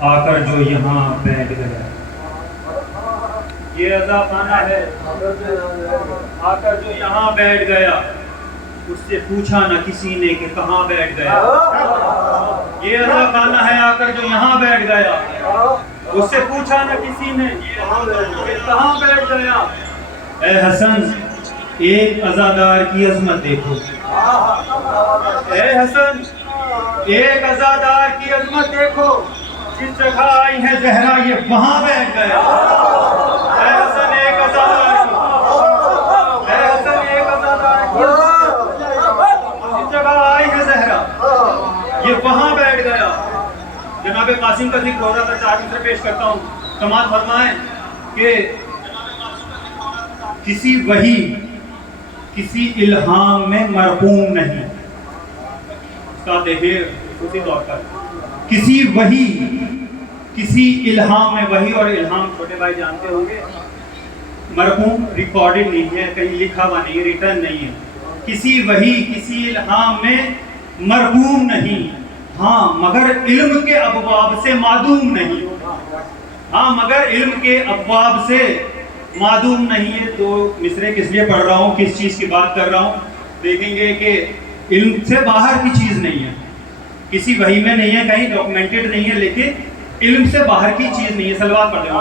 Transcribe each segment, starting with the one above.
آ کر جو یہاں بیٹھ گیا، یہ عزا خانہ ہے آ کر جو یہاں بیٹھ گیا، اس سے پوچھا نہ کسی نے کہ کہاں بیٹھ گیا۔ یہ عزا خانہ ہے آ کر جو یہاں بیٹھ گیا، اس سے پوچھا نہ کسی نے کہ کہاں بیٹھ گیا۔ اے حسن ایک عزادار کی عظمت دیکھو، اے حسن ایک عزادار کی عظمت دیکھو، جس جگہ آئی ہے زہرا یہ وہاں بیٹھ گیا۔ اے حسن ایک عزادار کی، اے حسن ایک عزادار کی، جس جگہ آئی ہے زہرا یہ وہاں بیٹھ گیا۔ جناب قاسم کا ذکر ہو رہا تھا، چار مصرے پیش کرتا ہوں، سماعت فرمائیں کہ کسی وحی کسی الہام میں مرحوم نہیں۔ اس کا دیکھیے اسی طور پر کسی وحی کسی الہام میں، وحی اور الہام چھوٹے بھائی جانتے ہوں گے، مرحوم ریکارڈڈ نہیں ہے، کہیں لکھا ہوا نہیں ہے، ریٹن نہیں ہے۔ کسی وحی کسی الہام میں مرحوم نہیں، ہاں مگر علم کے ابواب سے معدوم نہیں، ہاں مگر علم کے ابواب سے معدوم نہیں ہے۔ تو مصرے کس لیے پڑھ رہا ہوں، کس چیز کی بات کر رہا ہوں، دیکھیں گے کہ علم سے باہر کی چیز نہیں ہے، کسی وحی میں نہیں ہے، کہیں ڈاکومنٹڈ نہیں ہے، لیکن علم سے باہر کی چیز نہیں ہے۔ صلوات پڑھ دیں۔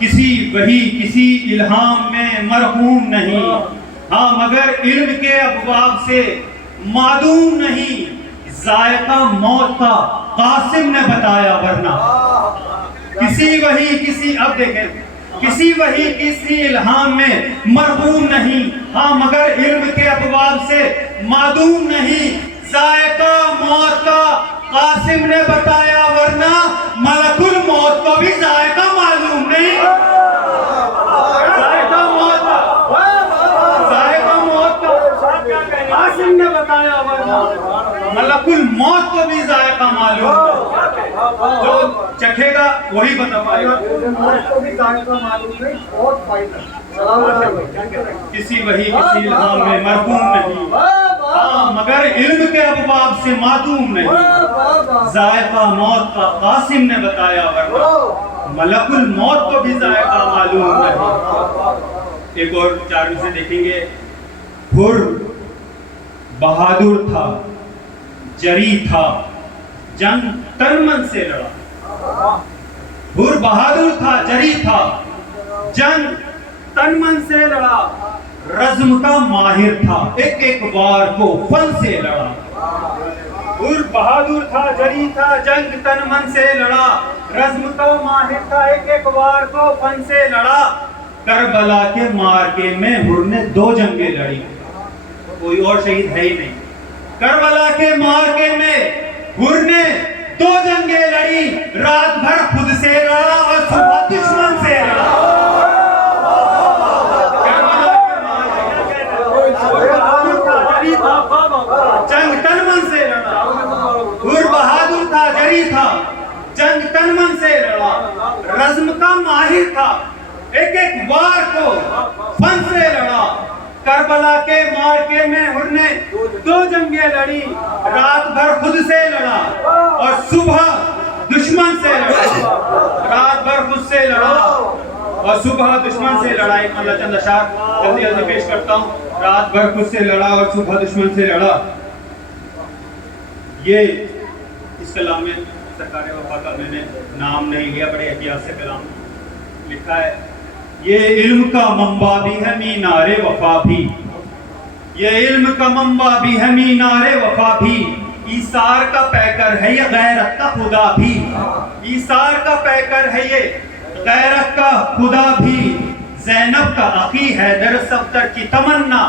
کسی وحی کسی الہام میں مرحوم نہیں، ہاں مگر علم کے ابواب سے معدوم نہیں، ذائقہ موت کا قاسم نے بتایا ورنہ۔ کسی وحی کسی، اب دیکھیں، کسی وحی کسی الہام میں مرحوم نہیں، ہاں مگر علم کے ابواب سے معدوم نہیں، ذائقہ موت کا قاسم نے بتایا ورنہ ملک الموت کو بھی ذائقہ معلوم نہیں۔ ذائقہ موت کا قاسم نے بتایا ورنہ ملک الموت کو بھی ذائقہ معلوم ہے۔ جو چکھے گا وہی بتا پائے گا۔ کسی وحی کسی الہام میں مرحوم نہیں، ہاں مگر علم کے ابواب سے معدوم نہیں، ذائقہ موت کا قاسم نے بتایا ورنہ ملک الموت کو بھی ذائقہ معلوم نہیں۔ ایک اور چار میں سے دیکھیں گے، حر بہادر تھا، جری تھا، جنگ تن من سے لڑا۔ حر بہادر تھا، جری تھا، جنگ تن من سے لڑا، رزم کا ماہر تھا، ایک ایک وار کو فن سے لڑا۔ حر بہادر تھا، جری تھا، جنگ تن من سے لڑا، رزم کا ماہر تھا، ایک ایک وار کو فن سے لڑا۔ کربلا کے مارکے میں حر نے 2 جنگیں لڑی، کوئی اور شہید ہے ہی نہیں۔ کربلا کے مارکے میں حر نے 2 جنگیں لڑی، رات بھر خود سے لڑا اور صبح دشمن سے لڑا۔ جنگ تن من سے لڑا، حر بہادر تھا، جری تھا، جنگ تن من سے لڑا، رزم کا ماہر تھا، ایک ایک وار کو فن سے لڑا۔ کربلا کے مارکے میں حر نے 2 جنگیں لڑی، رات بھر خود سے لڑا اور صبح دشمن سے لڑا۔ رات بھر خود سے لڑا اور صبح دشمن سے لڑا۔ ایک مرتبہ چند اشعار جلدی جلدی پیش کرتا ہوں۔ رات بھر خود سے لڑا اور صبح دشمن سے لڑا۔ یہ اس کلام میں سرکار وفا کا میں نے نام نہیں لیا، بڑے احتیاط سے کلام لکھا ہے۔ یہ علم کا منبع بھی ہے مینار وفا بھی، یہ علم کا منبع بھی ہے مینار وفا بھی، ایثار کا پیکر ہے یہ غیرت کا خدا بھی، ایثار کا پیکر ہے یہ غیرت کا خدا بھی۔ زینب کا عقی حیدر صفدر کی تمنا،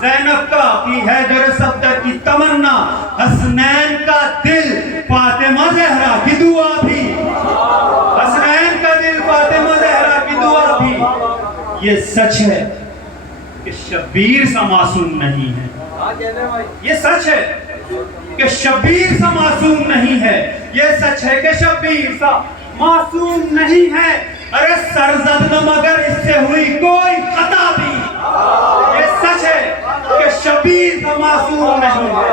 زینب کا عقی حیدر صفدر کی تمنا، حسنین کا دل فاطمہ زہرا کی دعا بھی، حسنین کا دل فاطمہ زہرا کی دعا بھی۔ یہ سچ ہے کہ شبیر سا معصوم نہیں ہے، یہ سچ ہے کہ شبیر سا معصوم نہیں ہے، یہ سچ ہے کہ شبیر سا معصوم نہیں ہے۔ ارے سرزد نہ مگر اس سے ہوئی کوئی خطا بھی، یہ سچ ہے کہ شبیر سا معصوم نہیں ہے۔